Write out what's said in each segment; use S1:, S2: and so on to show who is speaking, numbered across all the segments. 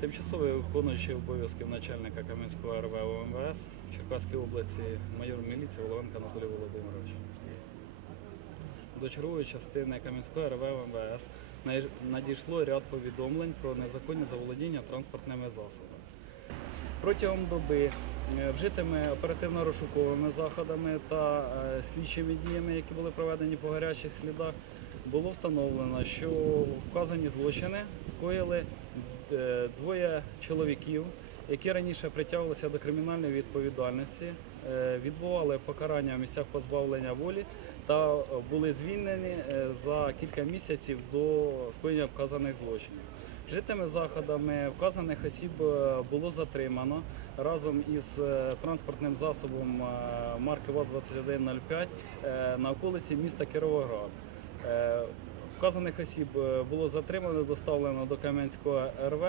S1: Тимчасовий виконуючий обов'язки начальника Кам'янського РВ ОМВС в Черкаській області майор міліції Воловенко Анатолій Володимирович. До чергової частини Кам'янської РВ ОМВС надійшло ряд повідомлень про незаконні заволодіння транспортними засобами. Протягом доби е, вжитими оперативно-розшуковими заходами та е, слідчими діями, які були проведені по гарячих слідах, було встановлено, що вказані злочини скоїли двоє чоловіків, які раніше притягувалися до кримінальної відповідальності, е, відбували покарання в місцях позбавлення волі та е, були звільнені е, за кілька місяців до скоєння вказаних злочинів. Житими заходами вказаних осіб е, було затримано разом із е, транспортним засобом е, марки ВАЗ-2105 е, на околиці міста Кіровоград. Вказаних осіб е, було затримано, доставлено до Кам'янського РВ.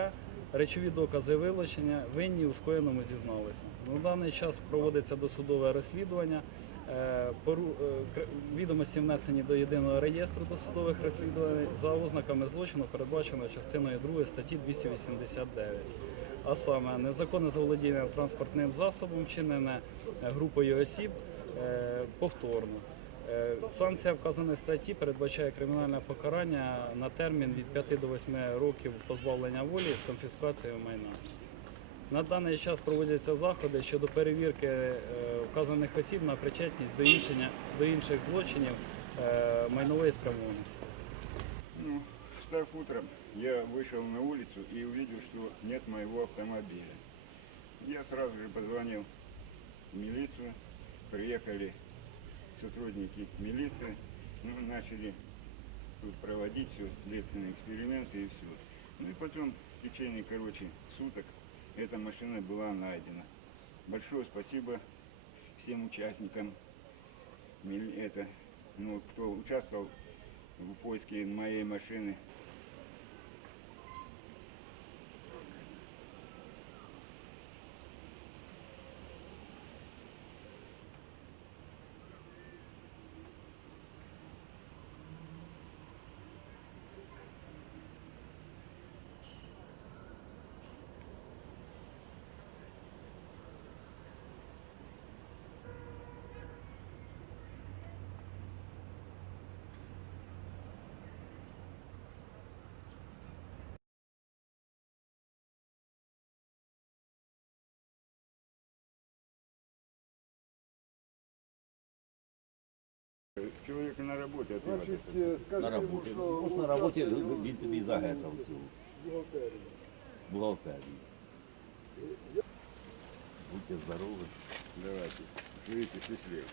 S1: Речові докази вилучення, винні у скоєному зізналися. На даний час проводиться досудове розслідування. Е, е, Відомості внесені до єдиного реєстру досудових розслідувань за ознаками злочину, передбачено частиною 2 статті 289. А саме незаконне заволодіння транспортним засобом, вчинене групою осіб повторно. Е, Санкція вказаної статті передбачає кримінальне покарання на термін від 5 до 8 років позбавлення волі з конфіскацією майна. На даний час проводяться заходи щодо перевірки е, вказаних осіб на причетність до, іншення, до інших злочинів е, майнової спрямованості.
S2: Ну, встав утром, я вышел на улицу и увидел, что нет моего автомобиля. Я сразу же позвонил в милицию, приехали сотрудники милиции, ну, начали проводить все, следственные эксперименты и все. Ну и потом в течение, короче, суток эта машина была найдена. Большое спасибо всем участникам, это, ну, кто участвовал в поиске моей машины. Человек на работе, а ты вот это.
S3: На
S4: На
S3: йому,
S4: роботі.
S3: що
S4: Ось на роботі він тобі загецав цю
S3: бухгалтерія.
S4: бухгалтерію. Будьте здорові.
S2: Давайте, живите счастливо.